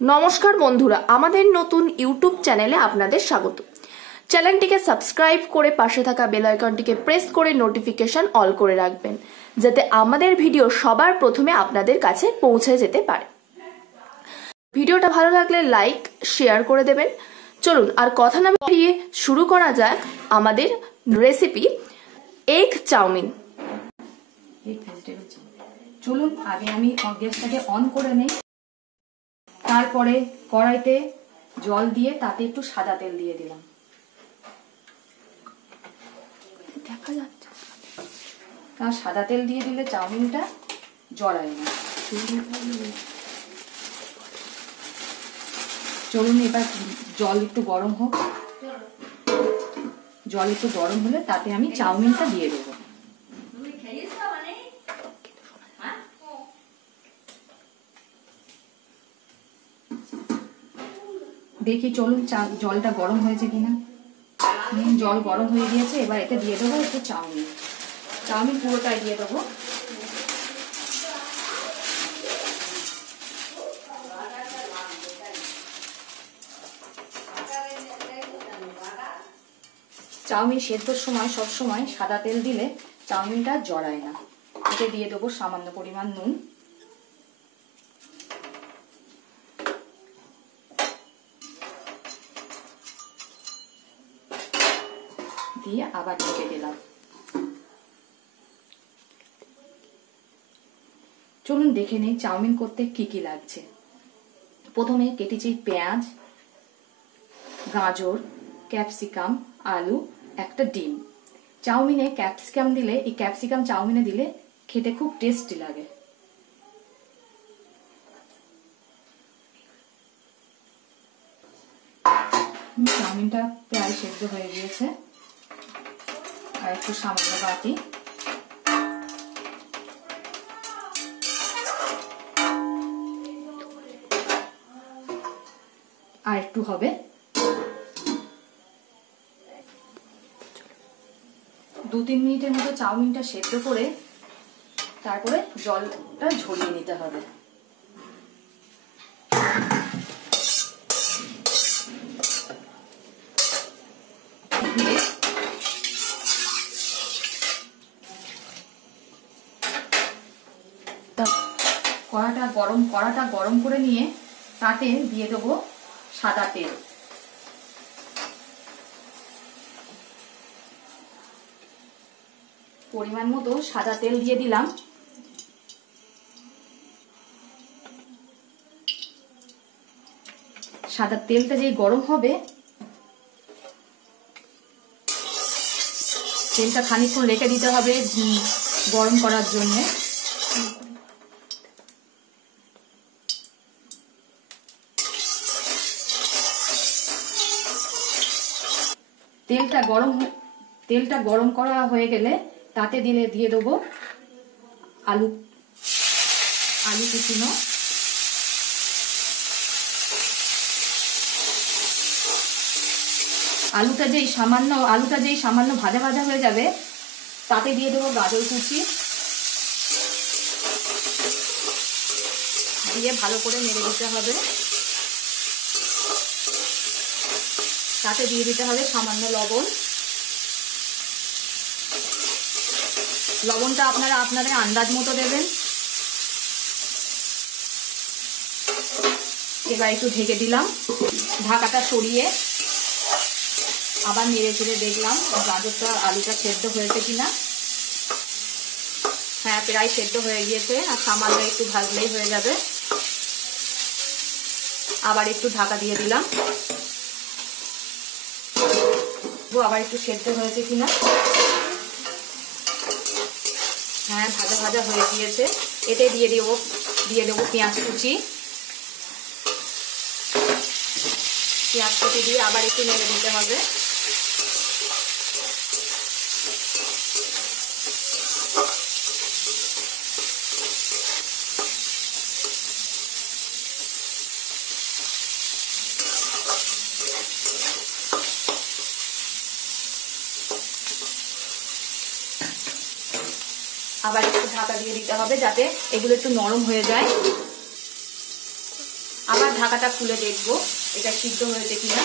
নমস্কার বন্ধুরা, আমাদের নতুন ইউটিউব চ্যানেলে আপনাদের স্বাগত। চ্যানেলটিকে সাবস্ক্রাইব করে পাশে থাকা বেল আইকনটিকে প্রেস করে নোটিফিকেশন অল করে রাখবেন, যাতে আমাদের ভিডিও সবার প্রথমে আপনাদের কাছে পৌঁছে যেতে পারে। ভিডিওটা ভালো লাগলে লাইক শেয়ার করে দেবেন। চলুন আর কথা না বাড়িয়ে শুরু করা যাক আমাদের রেসিপি এগ চাউমিন। চলুন আগে আমি গ্যাসটাকে অন করে নেই। তারপরে কড়াইতে জল দিয়ে তাতে একটু সাদা তেল দিয়ে দিলাম। দেখা যাচ্ছে কারণ সাদা তেল দিয়ে দিলে চাউমিনটা জড়ায় না। চলুন এবার জল একটু গরম হোক। জল একটু গরম হলে তাতে আমি চাউমিনটা দিয়ে দেবো। দেখি চলুন জলটা গরম হয়েছে কিনা। জল গরম হয়ে গিয়েছে। এবার এতে দিয়ে দেবো একটু চাউমিন পুরোটাই দিয়ে দেবো। চাউমিন সেদ্ধর সময় সবসময় সাদা তেল দিলে চাউমিনটা জড়ায় না। এতে দিয়ে দেবো সামান্য পরিমাণ নুন। দিয়ে আবার ঢেকে দিলাম। চলুন দেখে নেই চাউমিন করতে কি কি লাগছে। প্রথমে কেটেছি পেঁয়াজ, গাজর, ক্যাপসিকাম, আলু, একটা ডিম। চাউমিনে ক্যাপসিকাম দিলে, এই ক্যাপসিকাম চাউমিনে দিলে খেতে খুব টেস্টি লাগে। চাউমিনটা প্রায় সেদ্ধ হয়ে গিয়েছে। আর একটু সামান্য বাটি আর একটু হবে। 2-3 মিনিটের মতো চাউমিনটা সেদ্ধ করে তারপরে জলটা ঝরিয়ে নিতে হবে। কড়াটা গরম করে নিয়ে তাতে দিয়ে দেবো সাদা তেল। পরিমাণ মতো সাদা তেল দিয়ে দিলাম। সাদা তেলটা যেই গরম হবে, তেলটা খানিকক্ষণ রেখে দিতে হবে গরম করার জন্য। তেলটা গরম করা হয়ে গেলে তাতে দিয়ে দেবো আলু কুচনো। আলুটা যেই সামান্য ভাজা ভাজা হয়ে যাবে তাতে দিয়ে দেবো গাজর কুচি। দিয়ে ভালো করে নেড়ে দিতে হবে। তাতে দিয়ে দিতে হবে সামান্য লবণ। লবণটা আপনারা আপনাদের আন্দাজ মতো দেবেন। এবার একটু ঢেকে দিলাম। ঢাকাটা সরিয়ে আবার নেড়ে চেড়ে দেখলাম গাজরটা আলুটা সেদ্ধ হয়েছে কিনা। হ্যাঁ, প্রায় সেদ্ধ হয়ে গিয়েছে। আর সামান্য একটু ভাজলেই হয়ে যাবে। আবার একটু ঢাকা দিয়ে দিলাম। আবার একটু সেদ্ধ হয়েছে কিনা। হ্যাঁ, ভাজা ভাজা হয়ে গিয়েছে। এতে দিয়ে দেবো পেঁয়াজ কুচি। পেঁয়াজ কুচি দিয়ে আবার একটু নেড়ে দিতে হবে। আবার একটু ঢাকা দিয়ে দিতে হবে যাতে এগুলো একটু নরম হয়ে যায়। আবার ঢাকাটা খুলে দেখবো এটা সিদ্ধ হয়েছে কিনা।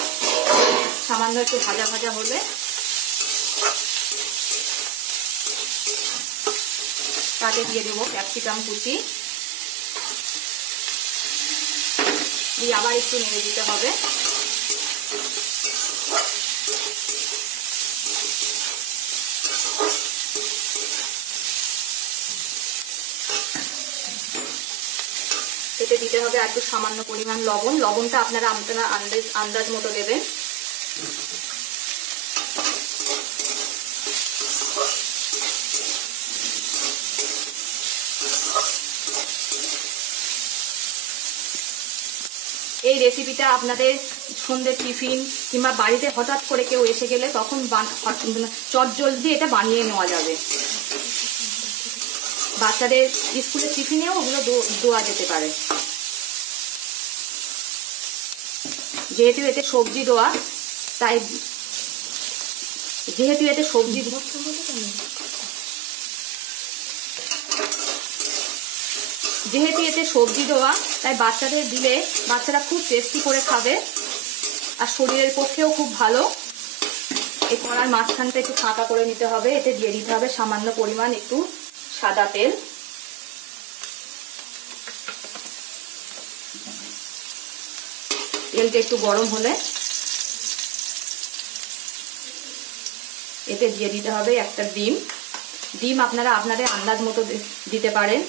সামান্য একটু ভাজা ভাজা হলে তাতে দিয়ে দেবো ক্যাপসিকাম কুচি, দিয়ে আবার একটু নেড়ে দিতে হবে। এতে দিতে হবে একটু সামান্য পরিমাণ লবণ। লবণটা আপনারা আন্দাজ মতো দেবেন। এই রেসিপিটা আপনাদের সন্ধ্যের টিফিন কিংবা বাড়িতে হঠাৎ করে কেউ এসে গেলে তখন চটজলদি এটা বানিয়ে নেওয়া যাবে। বাচ্চাদের স্কুলের টিফিনেও ওগুলো দেওয়া যেতে পারে। যেহেতু এতে সবজি দেওয়া, তাই বাচ্চাদের দিলে বাচ্চারা খুব টেস্টি করে খাবে আর শরীরের পক্ষেও খুব ভালো। এই কড়ার মাঝখানটা একটু ফাঁকা করে নিতে হবে। এতে দিয়ে দিতে হবে সামান্য পরিমাণ একটু সাদা তেল। তেলটা একটু গরম হলে এতে দিয়ে দিতে হবে একটা ডিম। ডিম আপনারা আপনাদের আন্দাজ মতো দিতে পারেন,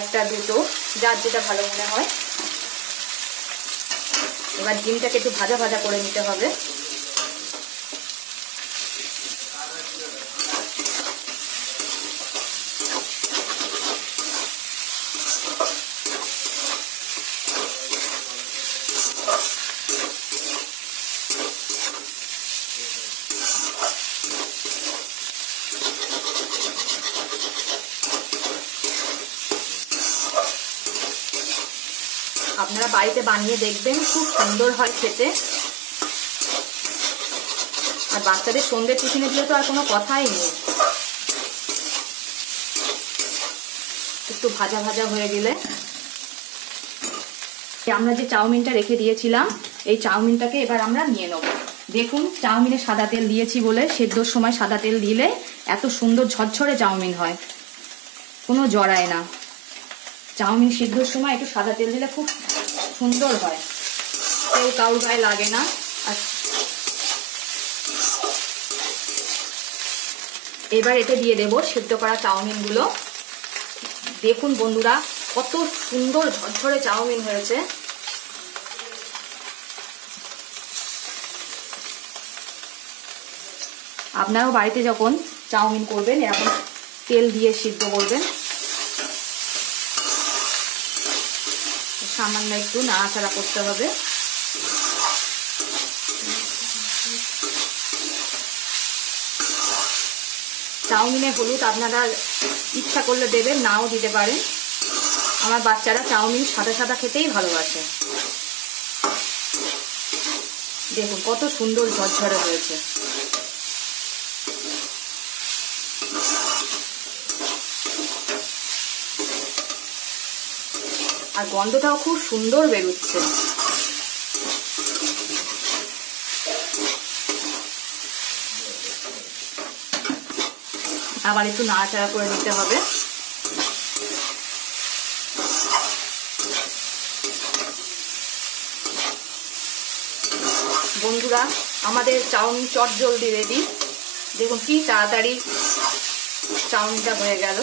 একটা দুটো, যার যেটা ভালো মনে হয়। এবার ডিমটাকে একটু ভাজা ভাজা করে নিতে হবে। আপনারা বাড়িতে বানিয়ে দেখবেন, খুব সুন্দর হয় খেতে। আর বাচ্চাদের সন্ধ্যের টিফিনে দিলে তো আর কোনো কথাই নেই। একটু ভাজা ভাজা হয়ে গেলে আমরা যে চাউমিনটা রেখে দিয়েছিলাম, এই চাউমিনটাকে এবার আমরা নিয়ে নেব। দেখুন, চাউমিনে সাদা তেল দিয়েছি বলে, সেদ্ধর সময় সাদা তেল দিলে এত সুন্দর ঝরঝরে চাউমিন হয়, কোনো জড়ায় না। চাউমিন সিদ্ধর সময় একটু সাদা তেল দিলে খুব সুন্দর হয়, কেউ কারোর গায়ে লাগে না। আর এবার এতে দিয়ে দেব সিদ্ধ করা চাউমিনগুলো। দেখুন বন্ধুরা, কত সুন্দর ঝরঝরে চাউমিন হয়েছে। আপনারাও বাড়িতে যখন চাউমিন করবেন এরকম তেল দিয়ে সিদ্ধ করবেন। সামান্য একটু নাড়াচাড়া করতে হবে। চাউমিনে হলুদ আপনারা ইচ্ছা করলে দেবেন, নাও দিতে পারেন। আমার বাচ্চারা চাউমিন সাদা সাদা খেতেই ভালোবাসে। দেখুন কত সুন্দর ঝরঝরে হয়েছে। আর গন্ধটাও খুব সুন্দর বেরোচ্ছে। আবার একটু নাড়াচাড়া করে নিতে হবে। বন্ধুরা, আমাদের চাউমিন চটজলদি রেডি। দেখুন কি তাড়াতাড়ি চাউমিনটা হয়ে গেল।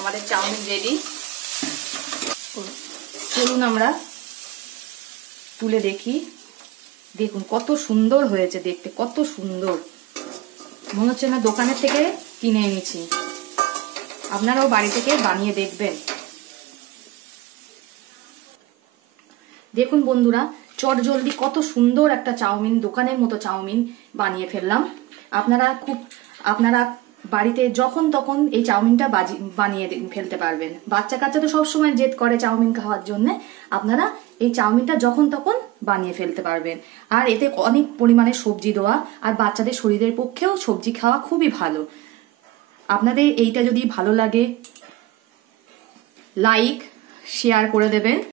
আমাদের চাউমিন রেডি। চলুন আমরা তুলে দেখি। দেখুন কত সুন্দর হয়েছে দেখতে, কত সুন্দর, মনে হচ্ছে না দোকানের থেকে কিনে এনেছি। আপনারাও বাড়ি থেকে বানিয়ে দেখবেন। দেখুন বন্ধুরা, চটজলদি কত সুন্দর একটা চাউমিন, দোকানের মতো চাউমিন বানিয়ে ফেললাম। আপনারা বাড়িতে যখন তখন এই চাউমিনটা বানিয়ে ফেলতে পারবেন। বাচ্চা কাচ্চা তো সবসময় জেদ করে চাউমিন খাওয়ার জন্য, আপনারা এই চাউমিনটা যখন তখন বানিয়ে ফেলতে পারবেন। আর এতে অনেক পরিমাণে সবজি দেওয়া, আর বাচ্চাদের শরীরের পক্ষেও সবজি খাওয়া খুবই ভালো। আপনাদের এইটা যদি ভালো লাগে লাইক শেয়ার করে দেবেন।